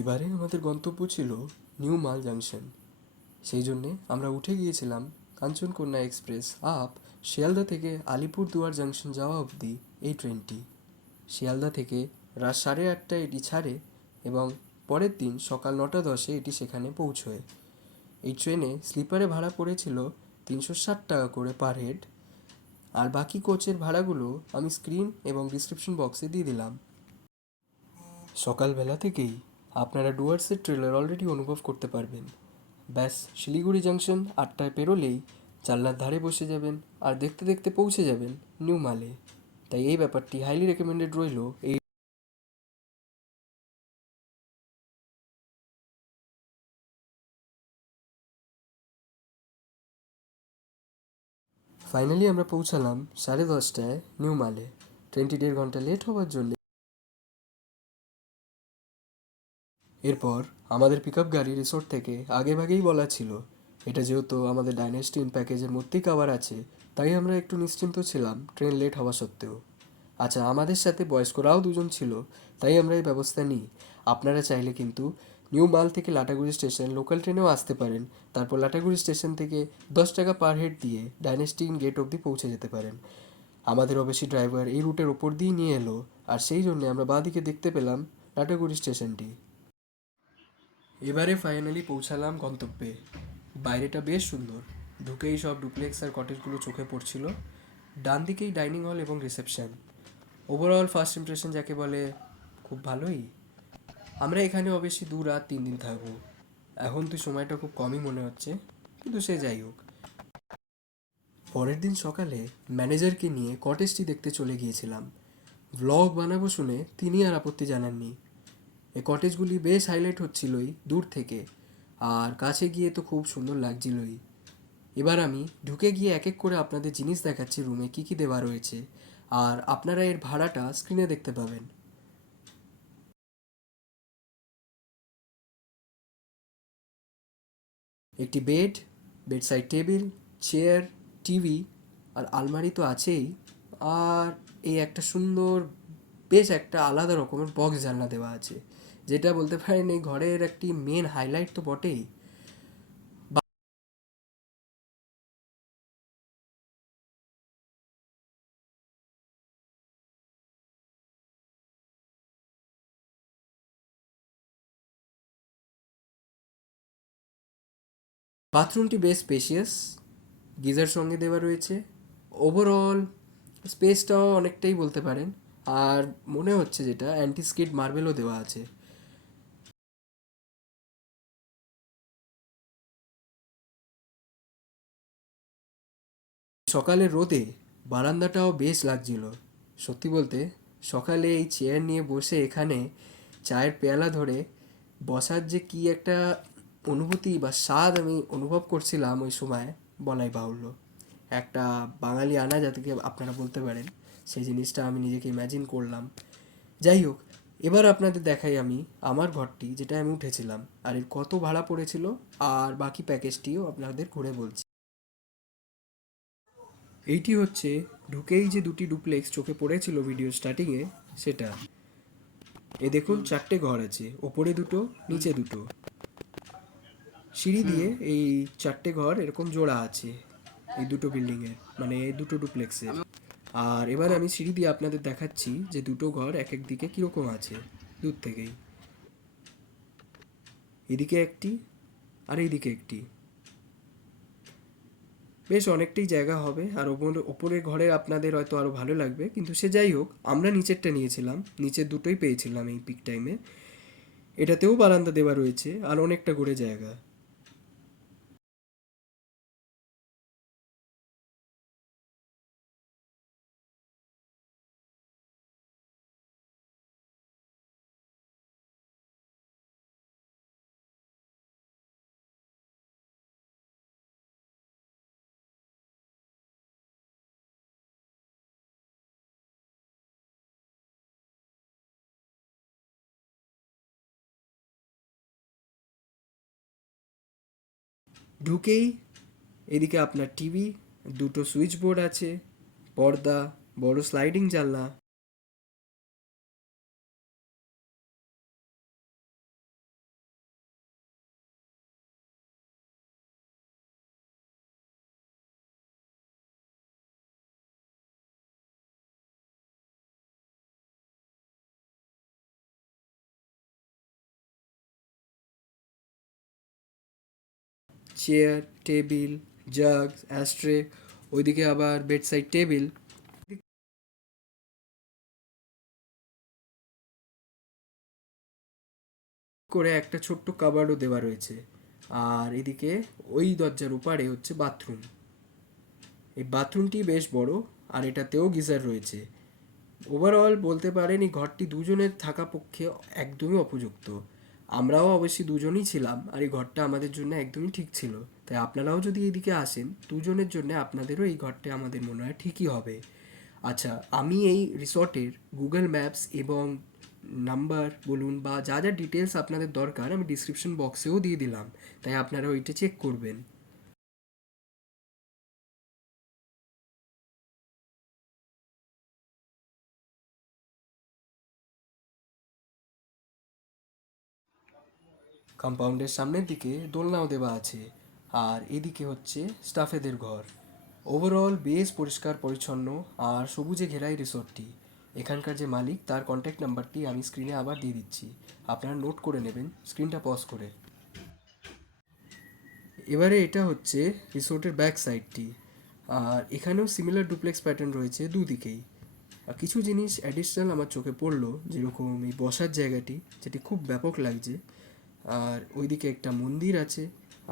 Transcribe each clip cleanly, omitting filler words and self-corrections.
এবারে আমাদের গন্তব্য ছিল নিউ মাল জাংশন। সেই জন্যে আমরা উঠে গিয়েছিলাম কাঞ্চনকন্যা এক্সপ্রেস আপ শিয়ালদা থেকে আলিপুরদুয়ার জাংশন যাওয়া অবধি এই ট্রেনটি। শিয়ালদা থেকে রাত 8:30টায় এটি ছাড়ে এবং পরের দিন সকাল 9:10-এ এটি সেখানে পৌঁছয়। এই ট্রেনে স্লিপারে ভাড়া পড়েছিল 360 টাকা করে পার হেড। আর বাকি কোচের ভাড়াগুলো আমি স্ক্রিন এবং ডিসক্রিপশন বক্সে দিয়ে দিলাম। সকালবেলা থেকেই আপনারা ডুয়ার্সের ট্রেলার অলরেডি অনুভব করতে পারবেন। ব্যাস শিলিগুড়ি জাংশন 8টায় পেরোলেই জানলার ধারে বসে যাবেন আর দেখতে দেখতে পৌঁছে যাবেন নিউ মালে। তাই এই ব্যাপারটি হাইলি রেকমেন্ডেড রইল। এই ফাইনালি আমরা পৌঁছালাম 10:30টায় নিউ মালে। ট্রেনটি 1.5 ঘন্টা লেট হওয়ার জন্য এরপর আমাদের পিক আপ গাড়ি রিসোর্ট থেকে আগেভাগেই বলা ছিল। এটা যেহেতু আমাদের ডাইনেস্টি ইন প্যাকেজের মধ্যেই কভার আছে, তাই আমরা একটু নিশ্চিন্ত ছিলাম ট্রেন লেট হওয়া সত্ত্বেও। আচ্ছা, আমাদের সাথে বয়স্করাও দুজন ছিল, তাই আমরা এই ব্যবস্থা নিই। আপনারা চাইলে কিন্তু নিউ মাল থেকে লাটাগুড়ি স্টেশন লোকাল ট্রেনেও আসতে পারেন। তারপর লাটাগুড়ি স্টেশন থেকে 10 টাকা পার হেড দিয়ে ডাইনেস্টি ইন গেট অবধি পৌঁছে যেতে পারেন। আমাদের অবশ্যই ড্রাইভার এই রুটের ওপর দিয়েই নিয়ে এলো, আর সেই জন্যে আমরা বাঁদিকে দেখতে পেলাম লাটাগুড়ি স্টেশনটি। এবারে ফাইনালি পৌঁছালাম গন্তব্যে। বাইরেটা বেশ সুন্দর, ঢুকেই সব ডুপ্লেক্স আর কটেজগুলো চোখে পড়ছিল। ডান দিকেই ডাইনিং হল এবং রিসেপশন। ওভারঅল ফার্স্ট ইমপ্রেশন যাকে বলে, খুব ভালোই। আমরা এখানে অবশ্যই 2 রাত 3 দিন থাকবো। এখন তো সময়টা খুব কমই মনে হচ্ছে, কিন্তু সে যাই হোক। পরের দিন সকালে ম্যানেজারকে নিয়ে কটেজটি দেখতে চলে গিয়েছিলাম। ভ্লগ বানাবো শুনে তিনি আর আপত্তি জানাননি। এই কটেজগুলি বেশ হাইলাইট হচ্ছিলই দূর থেকে, আর কাছে গিয়ে তো খুব সুন্দর লাগছিলই। এবার আমি ঢুকে গিয়ে এক এক করে আপনাদের জিনিস দেখাচ্ছি রুমে কী কী দেওয়া রয়েছে, আর আপনারা এর ভাড়াটা স্ক্রিনে দেখতে পাবেন। একটি bed, bedside table, chair, TV আর আলমারি তো আছেই। আর এই একটা সুন্দর, বেশ একটা আলাদা রকমের বক্স জানলা দেওয়া আছে, যেটা বলতে পারেন এই ঘরের একটি মেন হাইলাইট তো বটেই। বাথরুমটি বেশ স্পেশিয়াস, গিজার সঙ্গে দেওয়া রয়েছে। ওভারঅল স্পেসটাও অনেকটাই বলতে পারেন। আর মনে হচ্ছে যেটা অ্যান্টি স্কিড মার্বেলও দেওয়া আছে। সকালের রোদে বারান্দাটাও বেশ লাগছিল। সত্যি বলতে, সকালে এই চেয়ার নিয়ে বসে এখানে চায়ের পেয়ালা ধরে বসার যে কী একটা অনুভূতি বা স্বাদ আমি অনুভব করছিলাম ওই সময়, বলাই বাহুল্য। একটা বাঙালি আনা যাতে আপনারা বলতে পারেন, সেই জিনিসটা আমি নিজেকে ইম্যাজিন করলাম। যাই হোক, এবার আপনাদের দেখাই আমি আমার ঘরটি যেটা আমি উঠেছিলাম, আর এর কত ভাড়া পড়েছিল, আর বাকি প্যাকেজটিও আপনাদের ঘুরে বলছি। এইটি হচ্ছে ঢুকেই যে দুটি ডুপ্লেক্স চোখে পড়েছিল ভিডিও স্টার্টিংয়ে, সেটা। এ দেখুন 4টে ঘর আছে, ওপরে দুটো নিচে দুটো। সিঁড়ি দিয়ে এই 4টে ঘর এরকম জোড়া আছে এই দুটো বিল্ডিংয়ের, মানে এই দুটো ডুপ্লেক্সের। আর এবার আমি সিঁড়ি দিয়ে আপনাদের দেখাচ্ছি যে দুটো ঘর এক এক দিকে কীরকম আছে দূর থেকেই। এদিকে একটি আর এইদিকে একটি। বেশ অনেকটাই জায়গা হবে, আর ওপরের ঘরে আপনাদের হয়তো আরও ভালো লাগবে, কিন্তু সে যাই হোক, আমরা নিচেরটা নিয়েছিলাম, নিচের দুটোই পেয়েছিলাম এই পিক টাইমে। এটাতেও বারান্দা দেওয়া রয়েছে আর অনেকটা করে জায়গা। ঢুকেই এদিকে আপনার টিভি, দুটো সুইচ বোর্ড আছে, পর্দা, বড় স্লাইডিং জানলা। চেয়ার, টেবিল, জাগ, অ্যাস্ট্রে, ওইদিকে আবার বেড সাইড টেবিল করে একটা ছোট্ট কাবার্ডও দেওয়া রয়েছে। আর এদিকে ওই দরজার ওপারে হচ্ছে বাথরুম। এই বাথরুমটি বেশ বড়, আর এটাতেও গিজার রয়েছে। ওভারঅল বলতে পারেন এই ঘরটি দুজনের থাকা পক্ষে একদমই উপযুক্ত। আমরাও অবশ্যই দুজনই ছিলাম, আর এই ঘরটা আমাদের জন্য একদমই ঠিক ছিল। তাই আপনারাও যদি এইদিকে আসেন দুজনের জন্য, আপনাদেরও এই ঘরটা আমাদের মনে হয় ঠিকই হবে। আচ্ছা, আমি এই রিসর্টের গুগল ম্যাপস এবং নাম্বার বলুন বা যা যা ডিটেলস আপনাদের দরকার আমি ডিসক্রিপশন বক্সেও দিয়ে দিলাম, তাই আপনারা ওইটা চেক করবেন। কম্পাউন্ডের সামনের দিকে দোলনাও দেওয়া আছে, আর এদিকে হচ্ছে স্টাফেদের ঘর। ওভারঅল বেশ পরিষ্কার পরিচ্ছন্ন আর সবুজে ঘেরাই রিসোর্টটি। এখানকার যে মালিক তার কন্ট্যাক্ট নাম্বারটি আমি স্ক্রিনে আবার দিয়ে দিচ্ছি, আপনারা নোট করে নেবেন স্ক্রিনটা পজ করে। এবারে এটা হচ্ছে রিসোর্টের ব্যাক সাইডটি, আর এখানেও সিমিলার ডুপ্লেক্স প্যাটার্ন রয়েছে দুদিকেই। আর কিছু জিনিস অ্যাডিশনাল আমার চোখে পড়লো, যেরকম এই বসার জায়গাটি, যেটি খুব ব্যাপক লাগছে। আর ওইদিকে একটা মন্দির আছে,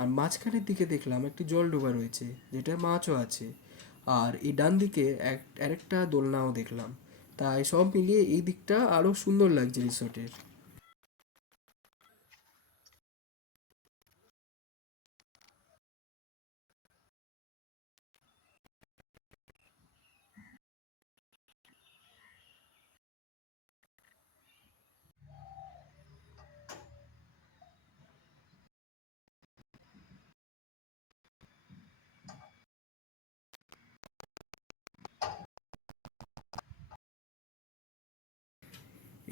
আর মাঝখানের দিকে দেখলাম একটি জল ডোবা রয়েছে, যেটা মাছও আছে। আর এই ডান দিকে আরেকটা দোলনাও দেখলাম। তাই সব মিলিয়ে এই দিকটা আরও সুন্দর লাগছে রিসোর্টের।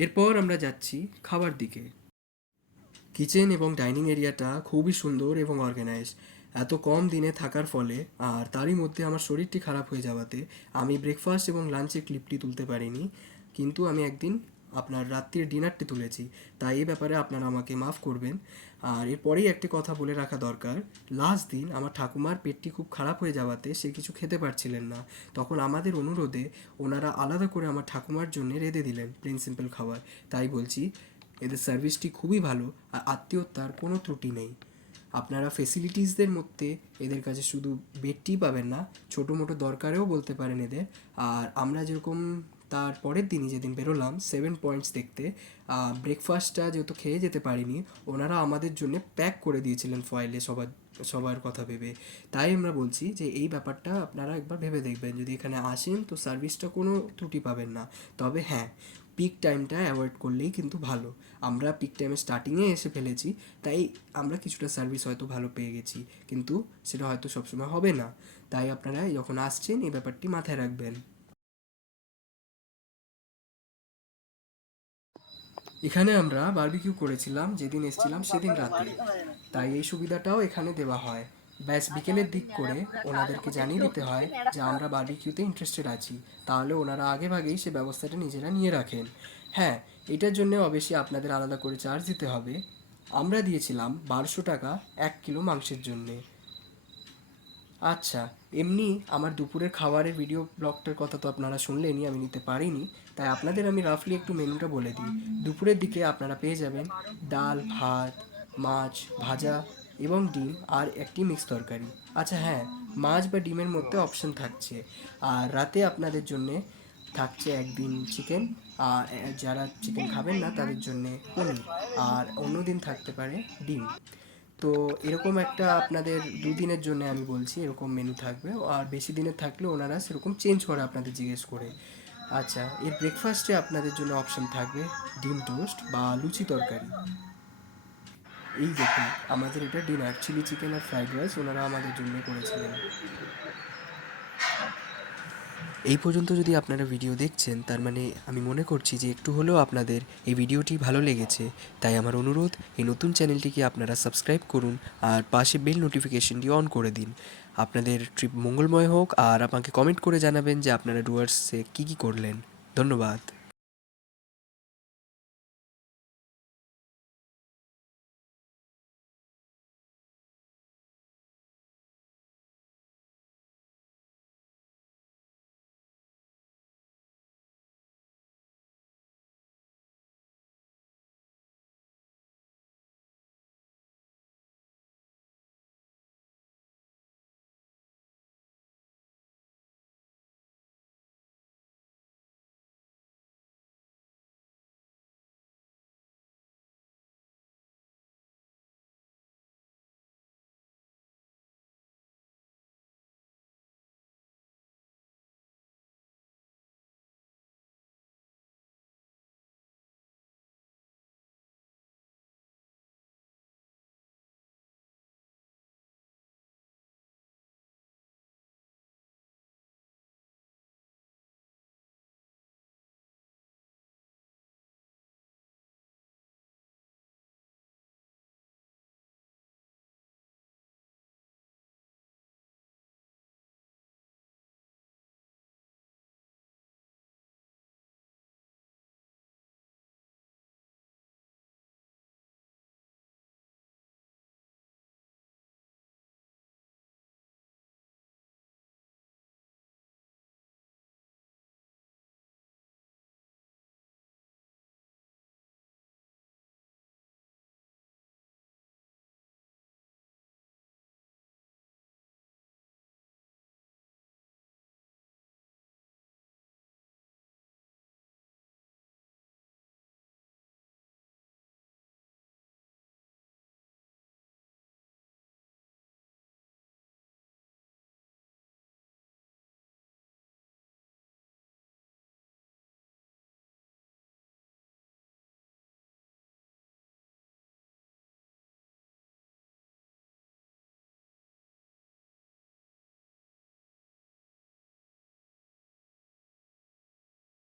এরপর আমরা যাচ্ছি খাবার দিকে। কিচেন এবং ডাইনিং এরিয়াটা খুবই সুন্দর এবং অর্গানাইজড। এত কম দিনে থাকার ফলে আর তারই মধ্যে আমার শরীরটি খারাপ হয়ে যাওয়াতে আমি ব্রেকফাস্ট এবং লাঞ্চের ক্লিপটি তুলতে পারিনি, কিন্তু আমি একদিন আপনার রাত্রির ডিনারটি তুলেছি। তাই এই ব্যাপারে আপনারা আমাকে মাফ করবেন। আর এরপরেই একটি কথা বলে রাখা দরকার, লাস্ট দিন আমার ঠাকুমার পেটটি খুব খারাপ হয়ে যাওয়াতে সে কিছু খেতে পারছিলেন না। তখন আমাদের অনুরোধে ওনারা আলাদা করে আমার ঠাকুমার জন্য রেঁধে দিলেন প্লেন সিম্পল খাবার। তাই বলছি, এদের সার্ভিসটি খুবই ভালো, আর আত্মীয়তার কোনো ত্রুটি নেই। আপনারা ফেসিলিটিসদের মধ্যে এদের কাছে শুধু বেডটিই পাবেন না, ছোটো মোটো দরকারেও বলতে পারেন এদের। আর আমরা যেরকম তার পরের দিনই যেদিন বেরোলাম 7 পয়েন্টস দেখতে, ব্রেকফাস্টটা যেহেতু খেয়ে যেতে পারিনি, ওনারা আমাদের জন্য প্যাক করে দিয়েছিলেন ফয়েলে সবার সবার কথা ভেবে। তাই আমরা বলছি যে এই ব্যাপারটা আপনারা একবার ভেবে দেখবেন, যদি এখানে আসেন তো সার্ভিসটা কোনো ত্রুটি পাবেন না। তবে হ্যাঁ, পিক টাইমটা অ্যাভয়েড করলেই কিন্তু ভালো। আমরা পিক টাইমে স্টার্টিংয়ে এসে ফেলেছি, তাই আমরা কিছুটা সার্ভিস হয়তো ভালো পেয়ে গেছি, কিন্তু সেটা হয়তো সবসময় হবে না। তাই আপনারা যখন আসছেন এই ব্যাপারটি মাথায় রাখবেন। এখানে আমরা বারবিকিউ করেছিলাম যেদিন এসেছিলাম সেদিন রাতে, তাই এই সুবিধাটাও এখানে দেওয়া হয়। ব্যাস বিকেলের দিক করে ওনাদেরকে জানিয়ে দিতে হয় যে আমরা বারবিকিউতে ইন্টারেস্টেড আছি, তাহলে ওনারা আগে ভাগেই সে ব্যবস্থাটা নিজেরা নিয়ে রাখেন। হ্যাঁ, এটার জন্য অবশ্যই আপনাদের আলাদা করে চার্জ দিতে হবে। আমরা দিয়েছিলাম 1200 টাকা 1 কিলো মাংসের জন্যে। আচ্ছা, এমনি আমার দুপুরের খাবারের ভিডিও ব্লগটার কথা তো আপনারা শুনলেনই, আমি নিতে পারিনি। তাই আপনাদের আমি রাফলি একটু মেনুটা বলে দিই। দুপুরের দিকে আপনারা পেয়ে যাবেন ডাল, ভাত, মাছ ভাজা এবং ডিম, আর একটি মিক্স তরকারি। আচ্ছা হ্যাঁ, মাছ বা ডিমের মধ্যে অপশন থাকছে। আর রাতে আপনাদের জন্যে থাকছে একদিন চিকেন, আর যারা চিকেন খাবেন না তাদের জন্যে পনির, আর অন্য দিন থাকতে পারে ডিম। তো এরকম একটা আপনাদের দুদিনের জন্য আমি বলছি এরকম মেনু থাকবে, আর বেশি দিনের থাকলে ওনারা সেরকম চেঞ্জ করে আপনাদের জিজ্ঞেস করে। আচ্ছা, এর ব্রেকফাস্টে আপনাদের জন্য অপশন থাকবে ডিম টোস্ট বা লুচি তরকারি। এই দেখুন, আমাদের এটা ডিনার, চিলি চিকেন আর ফ্রাইড রাইস ওনারা আমাদের জন্য করেছিলেন। এই পর্যন্ত যদি আপনারা ভিডিও দেখছেন, তার মানে আমি মনে করছি যে একটু হলেও আপনাদের এই ভিডিওটি ভালো লেগেছে। তাই আমার অনুরোধ, এই নতুন চ্যানেলটিকে আপনারা সাবস্ক্রাইব করুন আর পাশে বেল নোটিফিকেশনটি অন করে দিন। আপনাদের ট্রিপ মঙ্গলময় হোক, আর আমাকে কমেন্ট করে জানাবেন যে আপনারা ডুয়ার্সে কী কী করলেন। ধন্যবাদ।